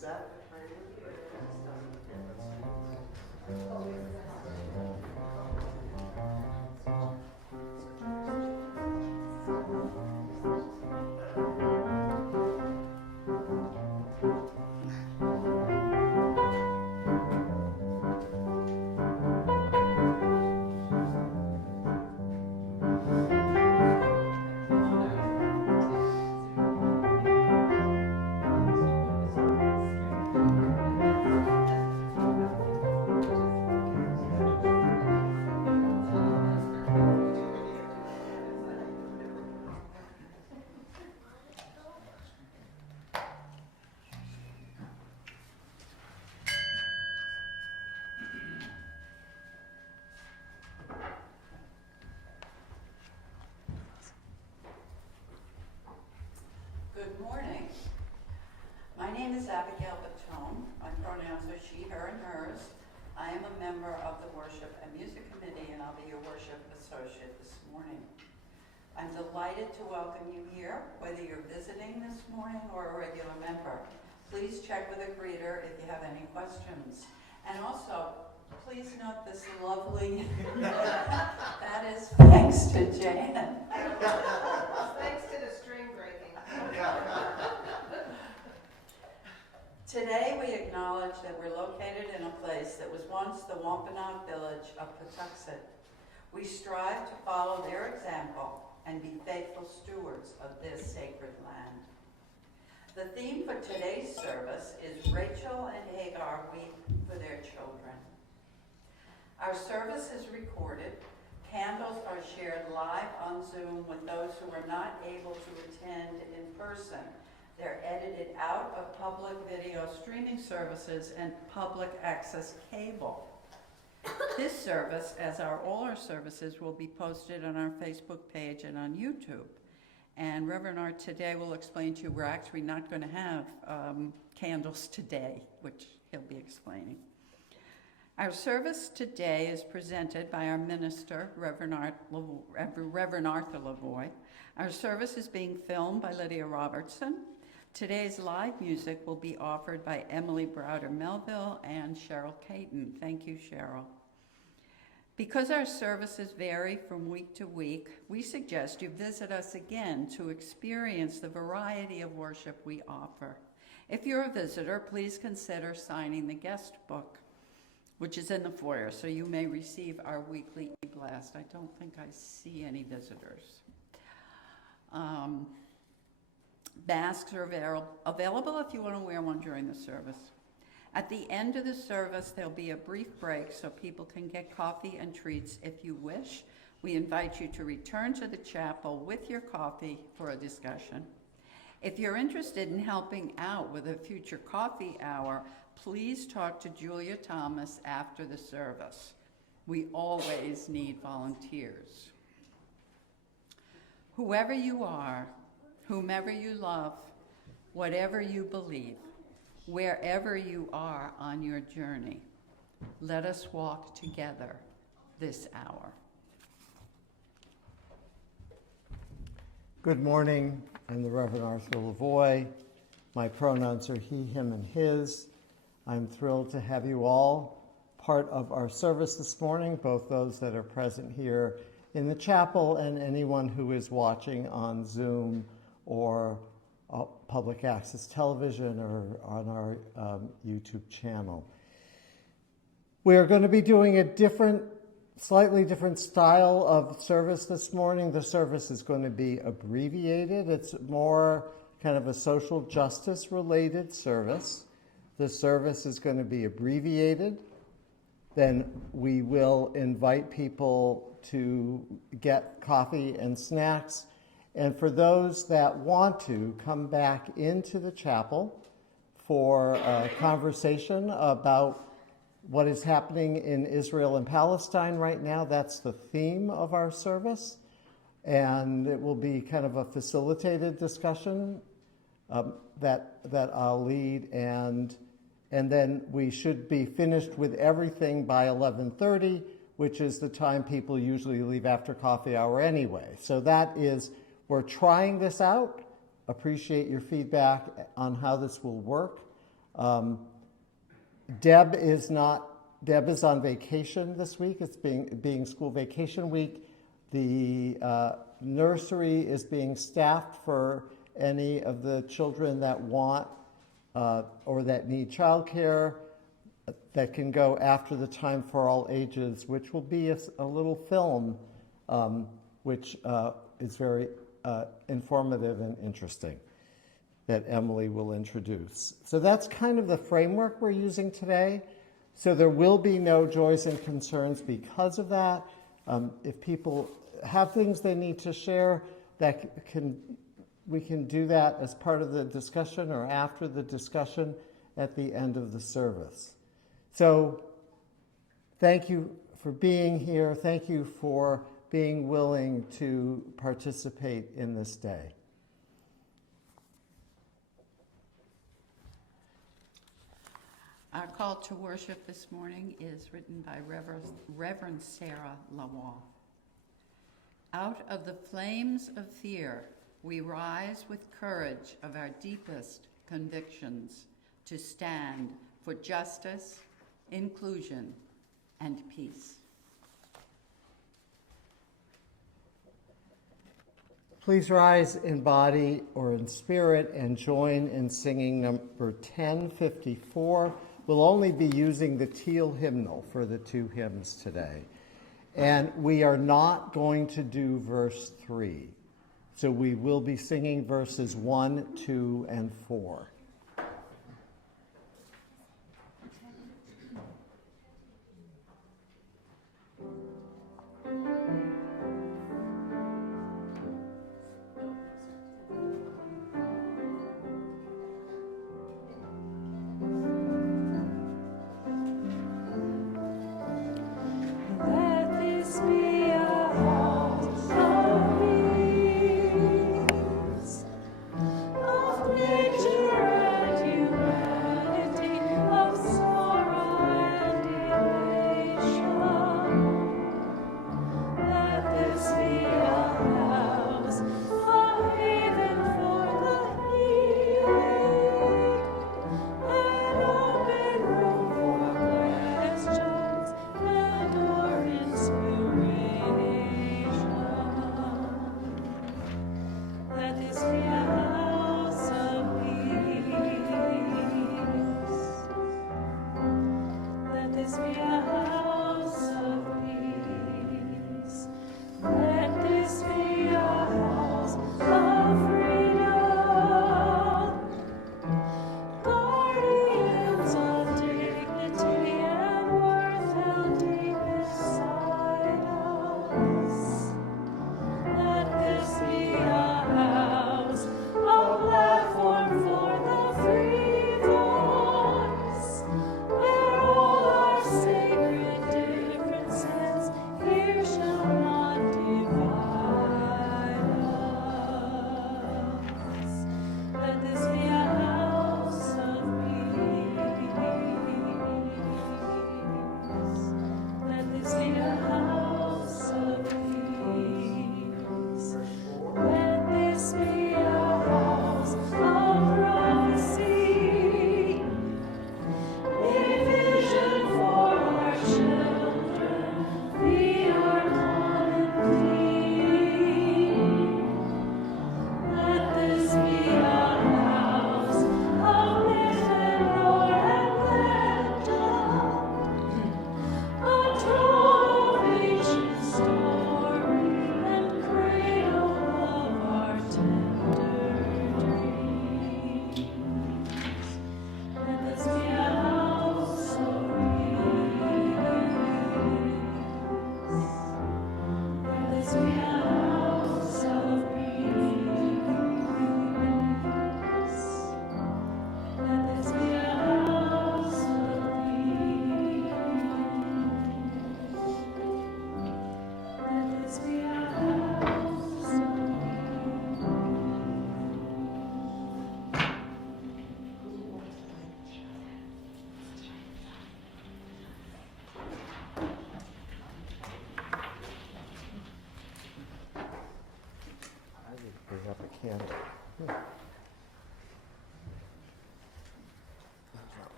set? Good morning. My name is Abigail Batone. My pronouns are she, her, and hers. I am a member of the Worship and Music Committee, and I'll be your worship associate this morning. I'm delighted to welcome you here, whether you're visiting this morning or a regular member. Please check with a greeter if you have any questions. And also, please note this lovely, that is thanks to Jan. Thanks to the string breaking. Today we acknowledge that we're located in a place that was once the Wampanoag village of Patuxent. We strive to follow their example and be faithful stewards of this sacred land. The theme for today's service is Rachel and Hagar Weep for Their Children. Our service is recorded. Candles are shared live on Zoom with those who are not able to attend in person. They're edited out of public video streaming services and public access cable. This service, as all our services, will be posted on our Facebook page and on YouTube. And Reverend Art today will explain to you we're actually not going to have candles today, which he'll be explaining. Our service today is presented by our minister, Reverend Arthur Lavoie. Our service is being filmed by Lydia Robertson. Today's live music will be offered by Emily Browder Melville and Cheryl Caton. Thank you, Cheryl. Because our services vary from week to week, we suggest you visit us again to experience the variety of worship we offer. If you're a visitor, please consider signing the guest book, which is in the foyer, so you may receive our weekly e-blast. I don't think I see any visitors. Masks are available if you want to wear one during the service. At the end of the service, there'll be a brief break so people can get coffee and treats if you wish. We invite you to return to the chapel with your coffee for a discussion. If you're interested in helping out with a future coffee hour, please talk to Julia Thomas after the service. We always need volunteers. Whoever you are, whomever you love, whatever you believe, wherever you are on your journey, let us walk together this hour. Good morning. I'm the Reverend Arthur Lavoie. My pronouns are he, him, and his. I'm thrilled to have you all part of our service this morning, both those that are present here in the chapel and anyone who is watching on Zoom or public access television or on our YouTube channel. We are going to be doing a slightly different style of service this morning. The service is going to be abbreviated. It's more kind of a social justice related service. The service is going to be abbreviated. Then we will invite people to get coffee and snacks. And for those that want to come back into the chapel for a conversation about what is happening in Israel and Palestine right now, that's the theme of our service. And it will be kind of a facilitated discussion that I'll lead. And then we should be finished with everything by 11:30, which is the time people usually leave after coffee hour anyway. So we're trying this out. Appreciate your feedback on how this will work. Deb is on vacation this week. It's being school vacation week. The nursery is being staffed for any of the children that want or that need childcare that can go after the time for all ages, which will be a little film which is very informative and interesting that Emily will introduce. So that's kind of the framework we're using today. So there will be no joys and concerns because of that. If people have things they need to share, we can do that as part of the discussion or after the discussion at the end of the service. So thank you for being here. Thank you for being willing to participate in this day. Our call to worship this morning is written by Reverend Sarah Lavoie. Out of the flames of fear, we rise with courage of our deepest convictions to stand for justice, inclusion, and peace. Please rise in body or in spirit and join in singing number 1054. We'll only be using the teal hymnal for the two hymns today. And we are not going to do verse 3. So we will be singing verses 1, 2, and 4. Nature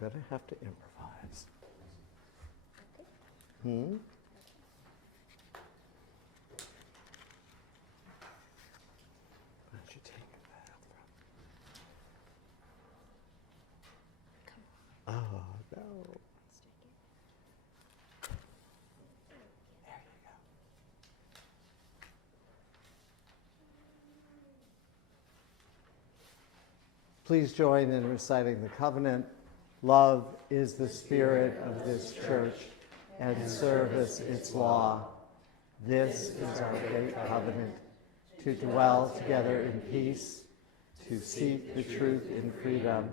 gonna have to improvise. Hmm? Why don't you take that up front? Oh, no. There you go. Please join in reciting the covenant. Love is the spirit of this church, and service its law. This is our great covenant, to dwell together in peace, to seek the truth in freedom,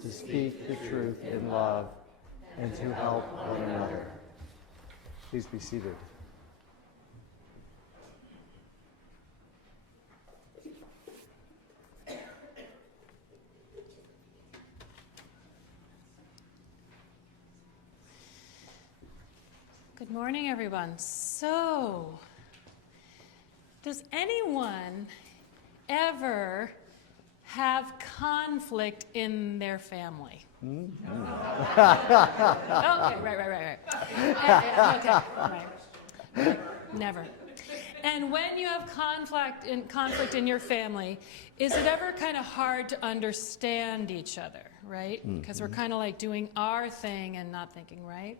to speak the truth in love, and to help one another. Please be seated. Good morning, everyone. So, does anyone ever have conflict in their family? Okay, right. Okay, right. Never. And when you have conflict in your family, is it ever kind of hard to understand each other, right? Because we're kind of like doing our thing and not thinking, right?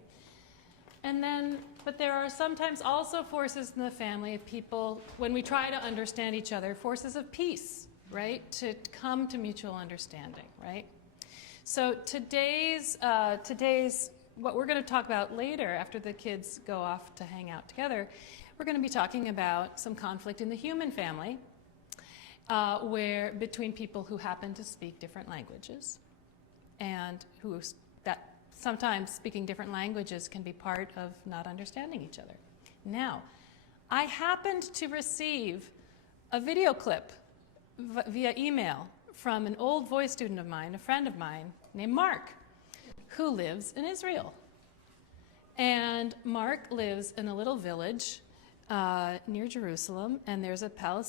And then, but there are sometimes also forces in the family of people, when we try to understand each other, forces of peace, right? To come to mutual understanding, right? So today's what we're going to talk about later, after the kids go off to hang out together, we're going to be talking about some conflict in the human family, where between people who happen to speak different languages, and that sometimes speaking different languages can be part of not understanding each other. Now, I happened to receive a video clip via email from an old voice student of mine, a friend of mine named Mark, who lives in Israel. And Mark lives in a little village near Jerusalem, and there's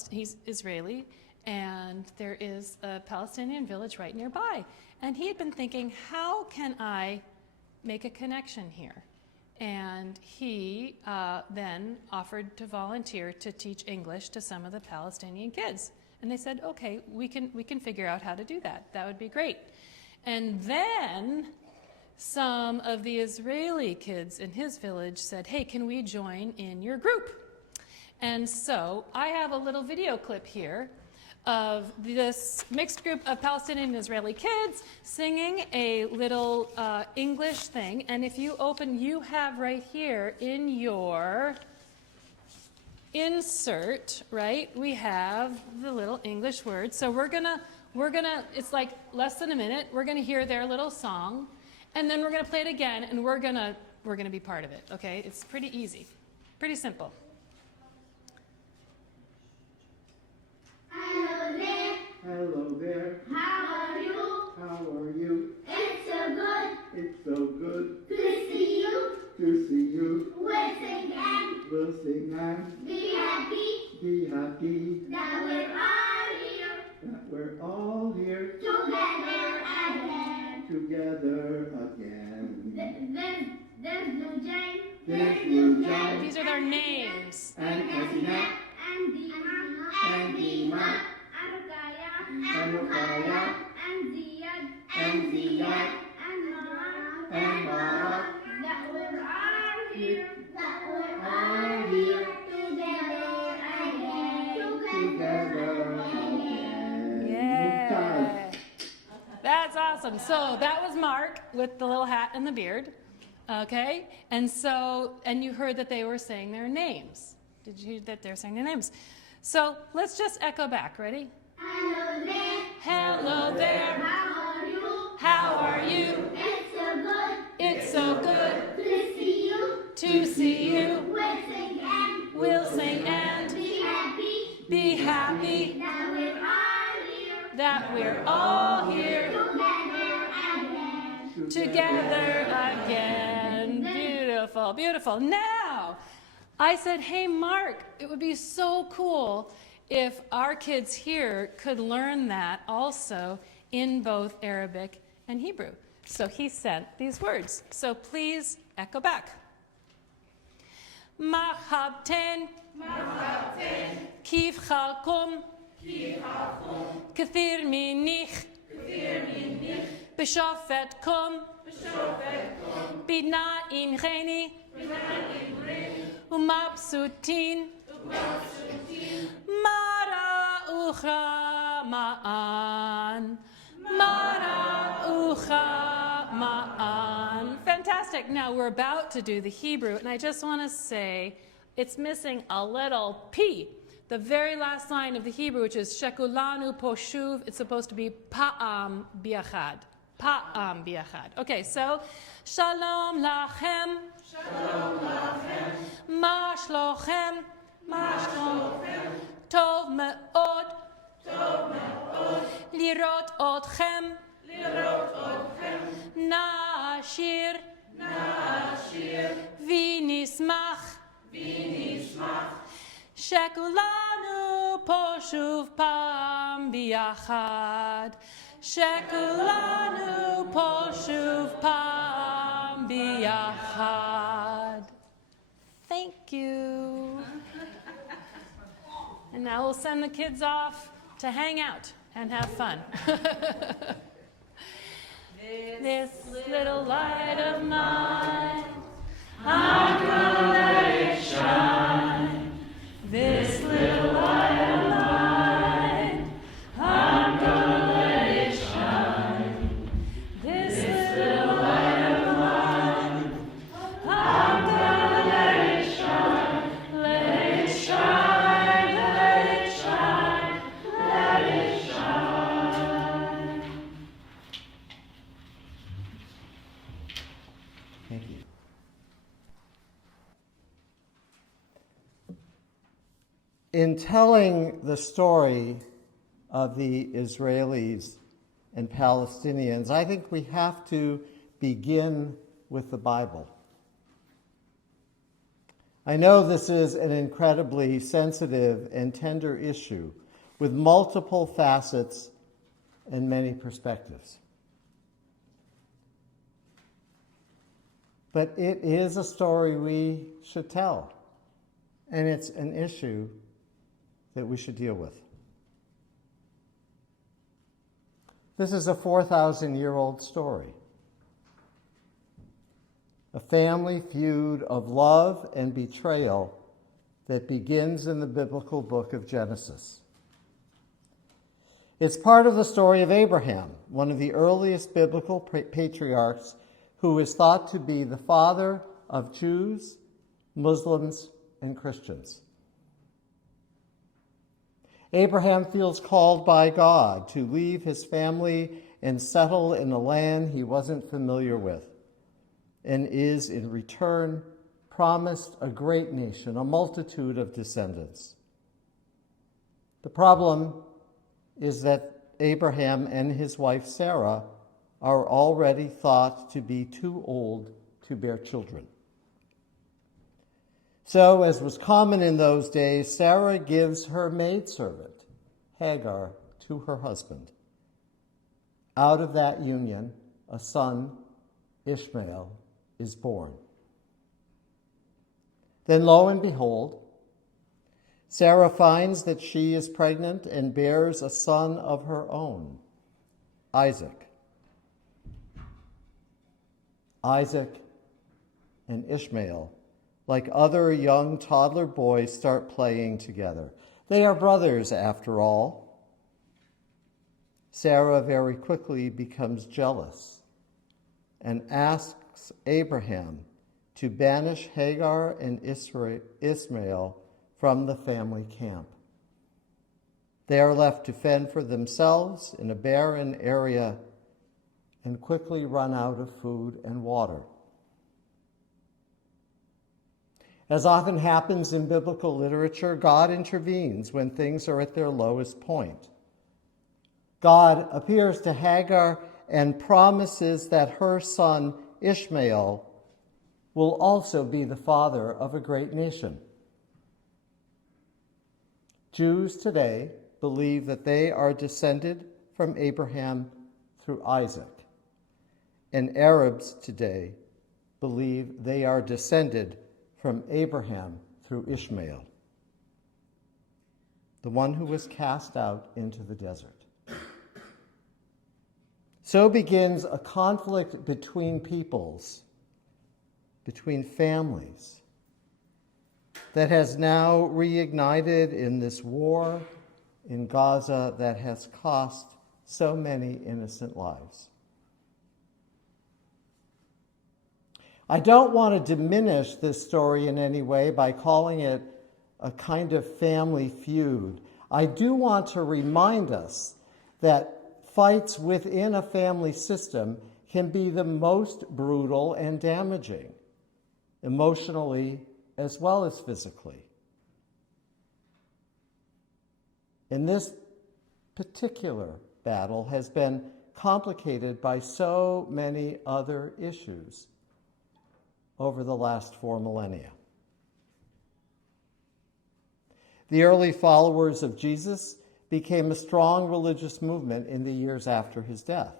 he's Israeli, and there is a Palestinian village right nearby. And he had been thinking, how can I make a connection here? And he then offered to volunteer to teach English to some of the Palestinian kids. And they said, okay, we can figure out how to do that. That would be great. And then some of the Israeli kids in his village said, hey, can we join in your group? And so I have a little video clip here of this mixed group of Palestinian and Israeli kids singing a little English thing. And if you have right here in your insert, right, we have the little English words. So we're gonna, it's like less than a minute. We're gonna hear their little song, and then we're gonna play it again, and we're gonna be part of it, okay? It's pretty easy, pretty simple. Hello there. How are you? How are you? It's so good. It's so good. To see you. To see you. We'll sing and. We'll sing and. Be happy. Be happy. That we're all here. That we're all here. Together again. Together again. There's Blue Jay. There's Blue Jay. These are their names. And Asina. And Dima. And Dima. And Rukaya, and Ziyad, and Marat, that we're all here, together again. Yeah. That's awesome. So that was Mark with the little hat and the beard, okay? And you heard that they were saying their names. Did you hear that they're saying their names? So let's just echo back. Ready? Hello there. Hello there. How are you? How are you? It's so good. It's so good To see you. to see you. We'll sing and. We'll sing and Be happy. be happy That we're all here. that we're all here together again. Beautiful, beautiful. Now, I said, hey, Mark, it would be so cool if our kids here could learn that also in both Arabic and Hebrew. So he sent these words. So please echo back. Marhabten, kif chalkum, kathir minich, b'shofet kum, bidna incheni, umabsutin, mara ucha ma'an, mara ucha ma'an. Fantastic. Now we're about to do the Hebrew, and I just want to say it's missing a little P. The very last line of the Hebrew, which is shekulanu poshuv, it's supposed to be pa'am biachad. Pa'am biachad. Okay, so shalom lachem. Shalom lachem. Ma shlochem. Ma shlochem. Tov me'od. Tov me'od. Lirot otchem. Lirot otchem. Na'ashir. Na'ashir. V'nismach. V'nismach. Shekulanu poshuv pam biachad. Shekulanu poshuv pam biachad. Thank you. And now we'll send the kids off to hang out and have fun. This little light of mine, I'm gonna let it shine. This little light of mine, I'm gonna let it shine. This little light of mine, I'm gonna let it shine. Let it shine, let it shine, let it shine. Thank you. In telling the story of the Israelis and Palestinians, I think we have to begin with the Bible. I know this is an incredibly sensitive and tender issue with multiple facets and many perspectives. But it is a story we should tell, and it's an issue that we should deal with. This is a 4,000-year-old story. A family feud of love and betrayal that begins in the biblical book of Genesis. It's part of the story of Abraham, one of the earliest biblical patriarchs who is thought to be the father of Jews, Muslims, and Christians. Abraham feels called by God to leave his family and settle in a land he wasn't familiar with, and is in return promised a great nation, a multitude of descendants. The problem is that Abraham and his wife Sarah are already thought to be too old to bear children. So, as was common in those days, Sarah gives her maidservant, Hagar, to her husband. Out of that union, a son, Ishmael, is born. Then, lo and behold, Sarah finds that she is pregnant and bears a son of her own, Isaac. Isaac and Ishmael, like other young toddler boys, start playing together. They are brothers, after all. Sarah very quickly becomes jealous and asks Abraham to banish Hagar and Ishmael from the family camp. They are left to fend for themselves in a barren area and quickly run out of food and water. As often happens in biblical literature, God intervenes when things are at their lowest point. God appears to Hagar and promises that her son Ishmael will also be the father of a great nation. Jews today believe that they are descended from Abraham through Isaac, and Arabs today believe they are descended from Abraham through Ishmael, the one who was cast out into the desert. So begins a conflict between peoples, between families, that has now reignited in this war in Gaza that has cost so many innocent lives. I don't want to diminish this story in any way by calling it a kind of family feud. I do want to remind us that fights within a family system can be the most brutal and damaging, emotionally as well as physically. And this particular battle has been complicated by so many other issues over the last 4 millennia. The early followers of Jesus became a strong religious movement in the years after his death.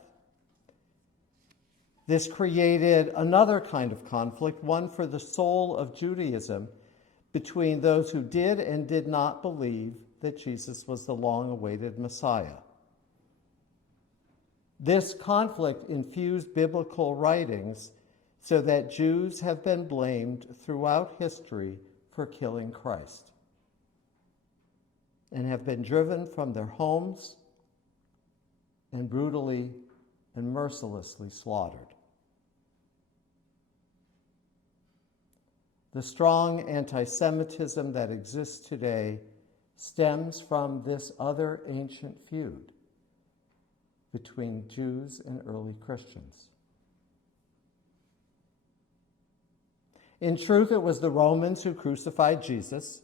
This created another kind of conflict, one for the soul of Judaism, between those who did and did not believe that Jesus was the long-awaited Messiah. This conflict infused biblical writings so that Jews have been blamed throughout history for killing Christ and have been driven from their homes and brutally and mercilessly slaughtered. The strong anti-Semitism that exists today stems from this other ancient feud between Jews and early Christians. In truth, it was the Romans who crucified Jesus,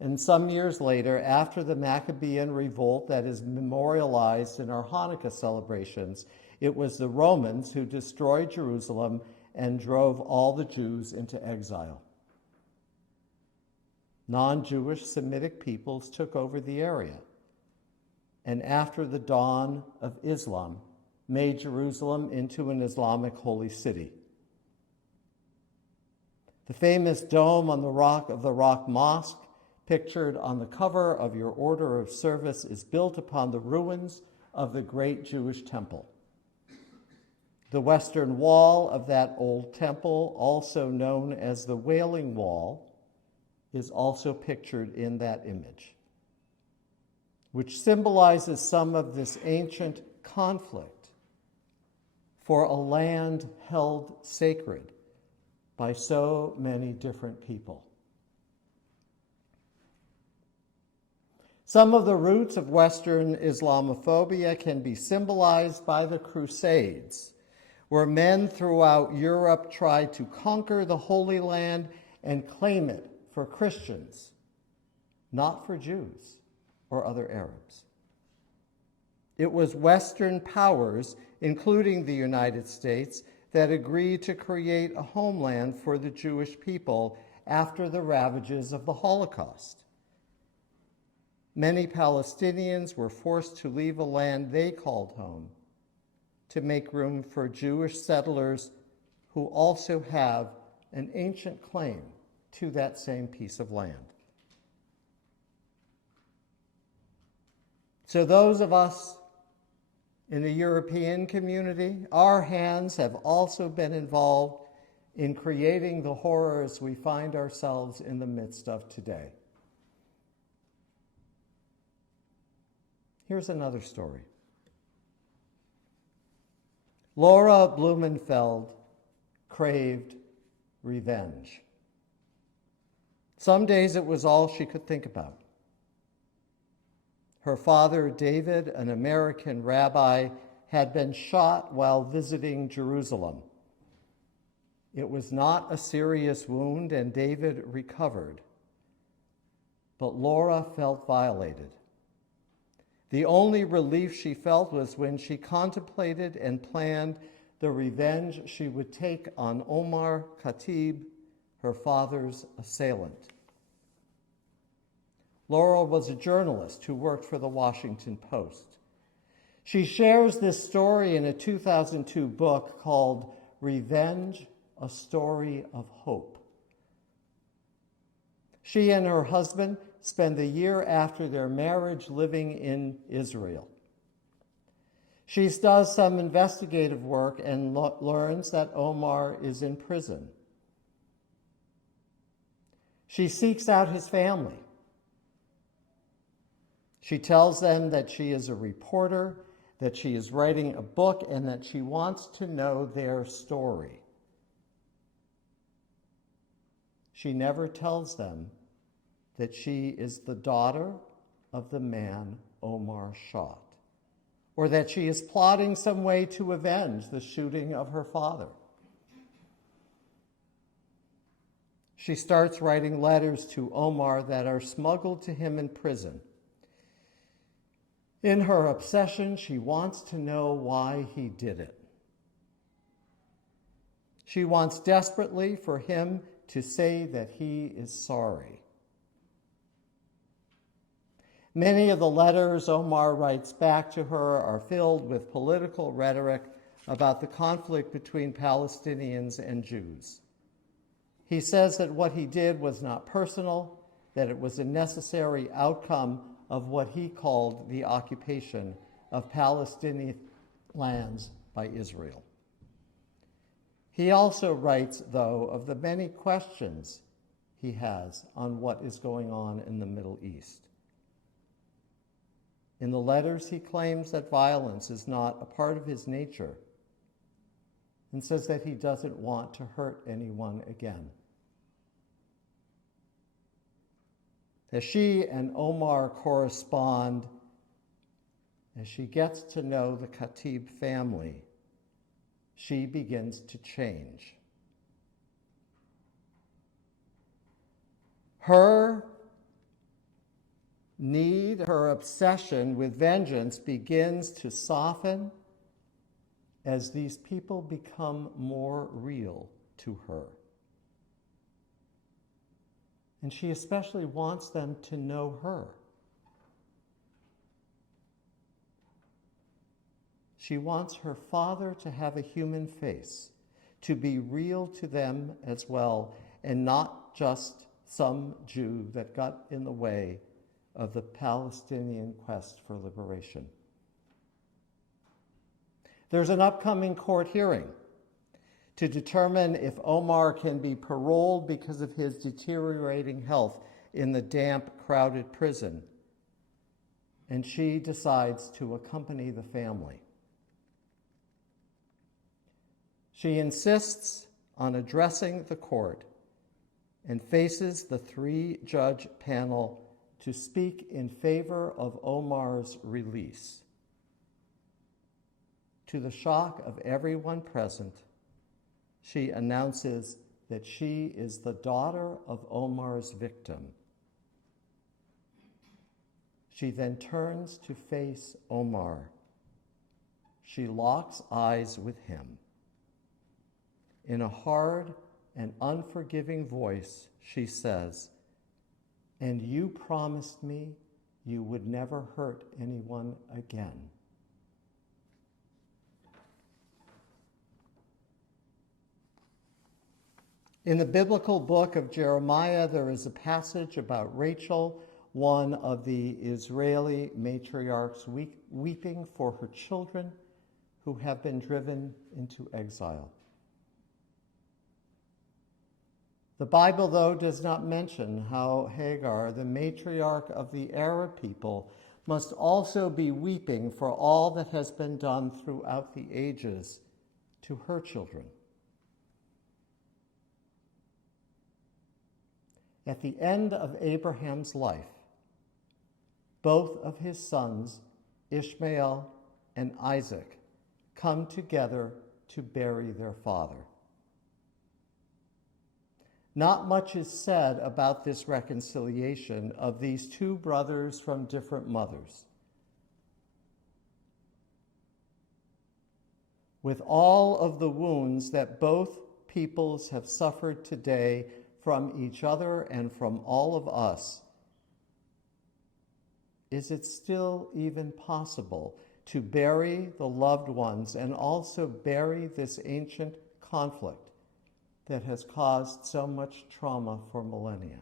and some years later, after the Maccabean revolt that is memorialized in our Hanukkah celebrations, it was the Romans who destroyed Jerusalem and drove all the Jews into exile. Non-Jewish Semitic peoples took over the area, and after the dawn of Islam, made Jerusalem into an Islamic holy city. The famous dome on the Rock Mosque, pictured on the cover of your order of service, is built upon the ruins of the great Jewish temple. The western wall of that old temple, also known as the Wailing Wall, is also pictured in that image, which symbolizes some of this ancient conflict for a land held sacred by so many different people. Some of the roots of Western Islamophobia can be symbolized by the Crusades, where men throughout Europe tried to conquer the Holy Land and claim it for Christians, not for Jews or other Arabs. It was Western powers, including the United States, that agreed to create a homeland for the Jewish people after the ravages of the Holocaust. Many Palestinians were forced to leave a land they called home to make room for Jewish settlers who also have an ancient claim to that same piece of land. So those of us in the European community, our hands have also been involved in creating the horrors we find ourselves in the midst of today. Here's another story. Laura Blumenfeld craved revenge. Some days it was all she could think about. Her father, David, an American rabbi, had been shot while visiting Jerusalem. It was not a serious wound, and David recovered. But Laura felt violated. The only relief she felt was when she contemplated and planned the revenge she would take on Omar Khatib, her father's assailant. Laura was a journalist who worked for the Washington Post. She shares this story in a 2002 book called Revenge, A Story of Hope. She and her husband spend the year after their marriage living in Israel. She does some investigative work and learns that Omar is in prison. She seeks out his family. She tells them that she is a reporter, that she is writing a book, and that she wants to know their story. She never tells them that she is the daughter of the man Omar shot, or that she is plotting some way to avenge the shooting of her father. She starts writing letters to Omar that are smuggled to him in prison. In her obsession, she wants to know why he did it. She wants desperately for him to say that he is sorry. Many of the letters Omar writes back to her are filled with political rhetoric about the conflict between Palestinians and Jews. He says that what he did was not personal, that it was a necessary outcome of what he called the occupation of Palestinian lands by Israel. He also writes, though, of the many questions he has on what is going on in the Middle East. In the letters, he claims that violence is not a part of his nature and says that he doesn't want to hurt anyone again. As she and Omar correspond, as she gets to know the Khatib family, she begins to change. Her need, her obsession with vengeance begins to soften as these people become more real to her. And she especially wants them to know her. She wants her father to have a human face, to be real to them as well, and not just some Jew that got in the way of the Palestinian quest for liberation. There's an upcoming court hearing to determine if Omar can be paroled because of his deteriorating health in the damp, crowded prison. And she decides to accompany the family. She insists on addressing the court and faces the 3-judge panel to speak in favor of Omar's release. To the shock of everyone present, she announces that she is the daughter of Omar's victim. She then turns to face Omar. She locks eyes with him. In a hard and unforgiving voice, she says, "And you promised me you would never hurt anyone again." In the biblical book of Jeremiah, there is a passage about Rachel, one of the Israeli matriarchs, weeping for her children who have been driven into exile. The Bible, though, does not mention how Hagar, the matriarch of the Arab people, must also be weeping for all that has been done throughout the ages to her children. At the end of Abraham's life, both of his sons, Ishmael and Isaac, come together to bury their father. Not much is said about this reconciliation of these two brothers from different mothers. With all of the wounds that both peoples have suffered today from each other and from all of us, is it still even possible to bury the loved ones and also bury this ancient conflict that has caused so much trauma for millennia?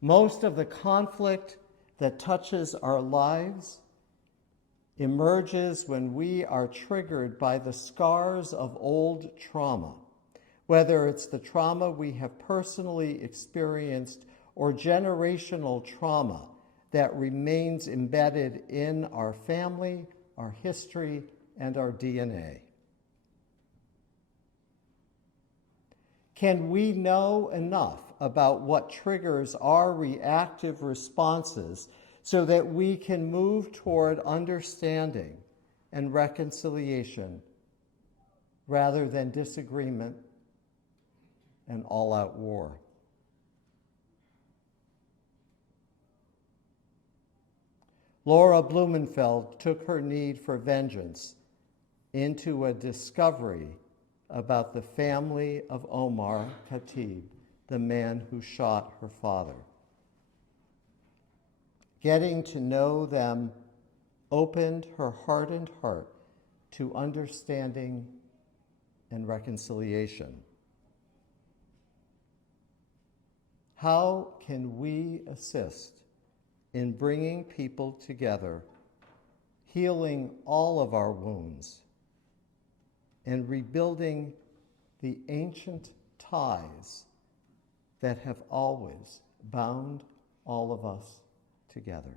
Most of the conflict that touches our lives emerges when we are triggered by the scars of old trauma, whether it's the trauma we have personally experienced or generational trauma that remains embedded in our family, our history, and our DNA. Can we know enough about what triggers our reactive responses so that we can move toward understanding and reconciliation rather than disagreement and all-out war? Laura Blumenfeld took her need for vengeance into a discovery about the family of Omar Khatib, the man who shot her father. Getting to know them opened her hardened heart to understanding and reconciliation. How can we assist in bringing people together, healing all of our wounds, and rebuilding the ancient ties that have always bound all of us together?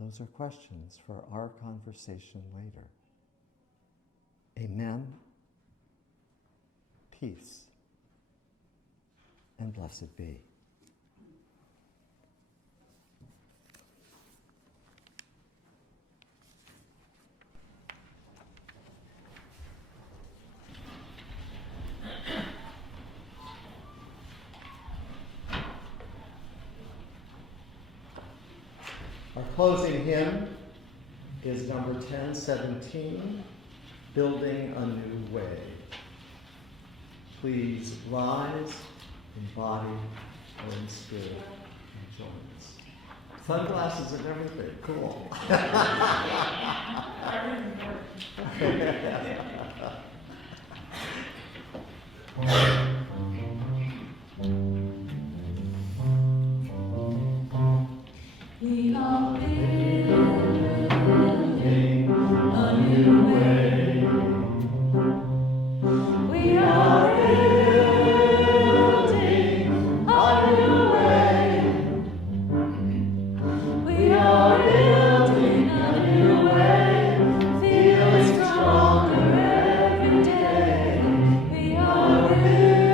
Those are questions for our conversation later. Amen. Peace and blessed be. Our closing hymn is number 1017, Building a New Way. Please rise in body or in spirit and join us. Sunglasses and everything, cool. We are building a new way. We are building a new way. We are building a new way. Feeling stronger every day. We are building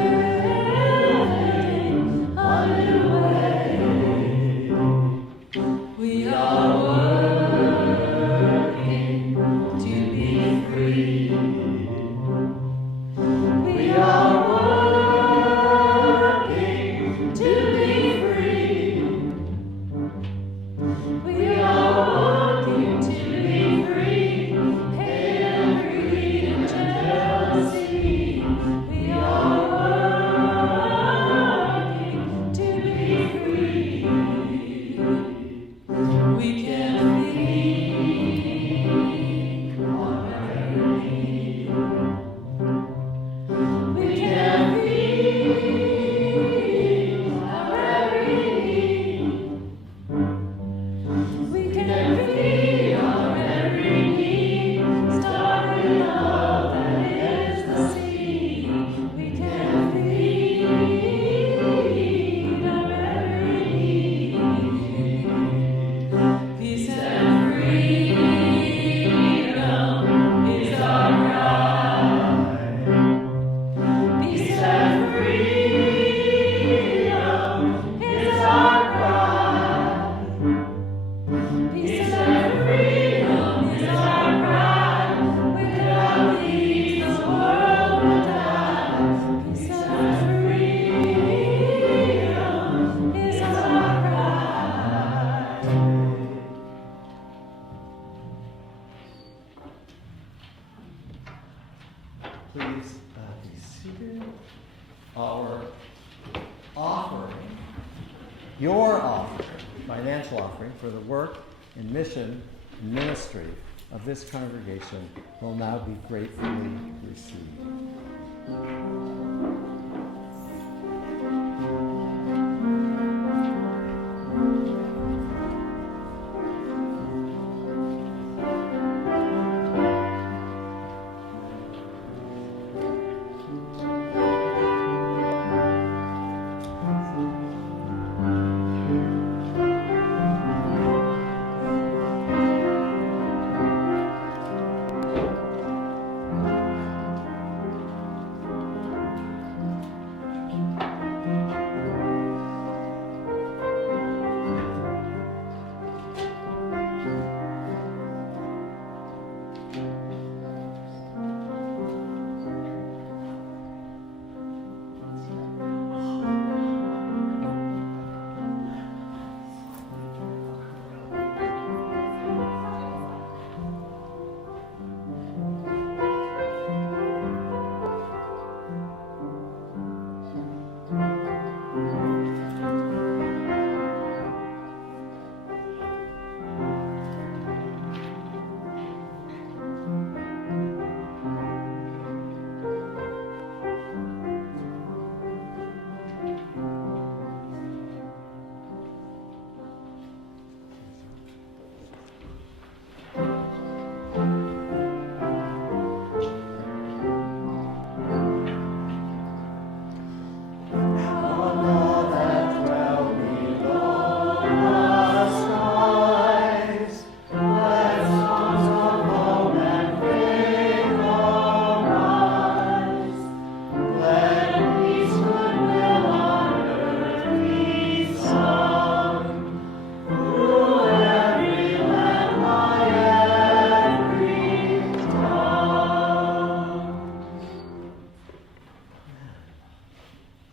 Your offering, financial offering for the work and mission and ministry of this congregation will now be gratefully received.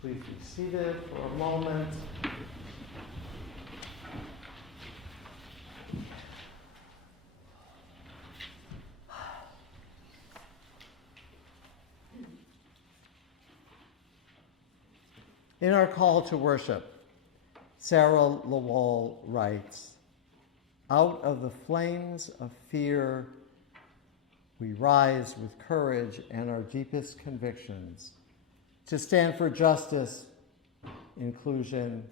Please be seated for a moment. In our call to worship, Sarah Lawal writes, "Out of the flames of fear, we rise with courage and our deepest convictions to stand for justice, inclusion,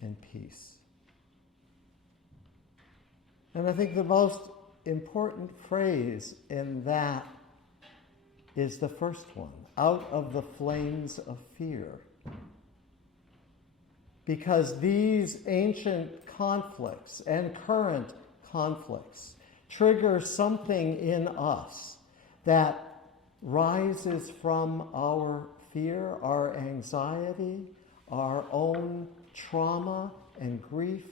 and peace." And I think the most important phrase in that is the first one, out of the flames of fear. Because these ancient conflicts and current conflicts trigger something in us that rises from our fear, our anxiety, our own trauma and grief.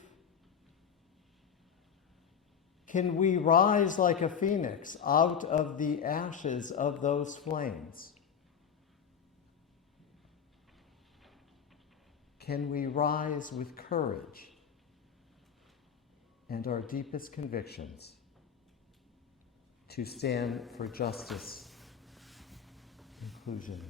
Can we rise like a phoenix out of the ashes of those flames? Can we rise with courage and our deepest convictions to stand for justice, inclusion,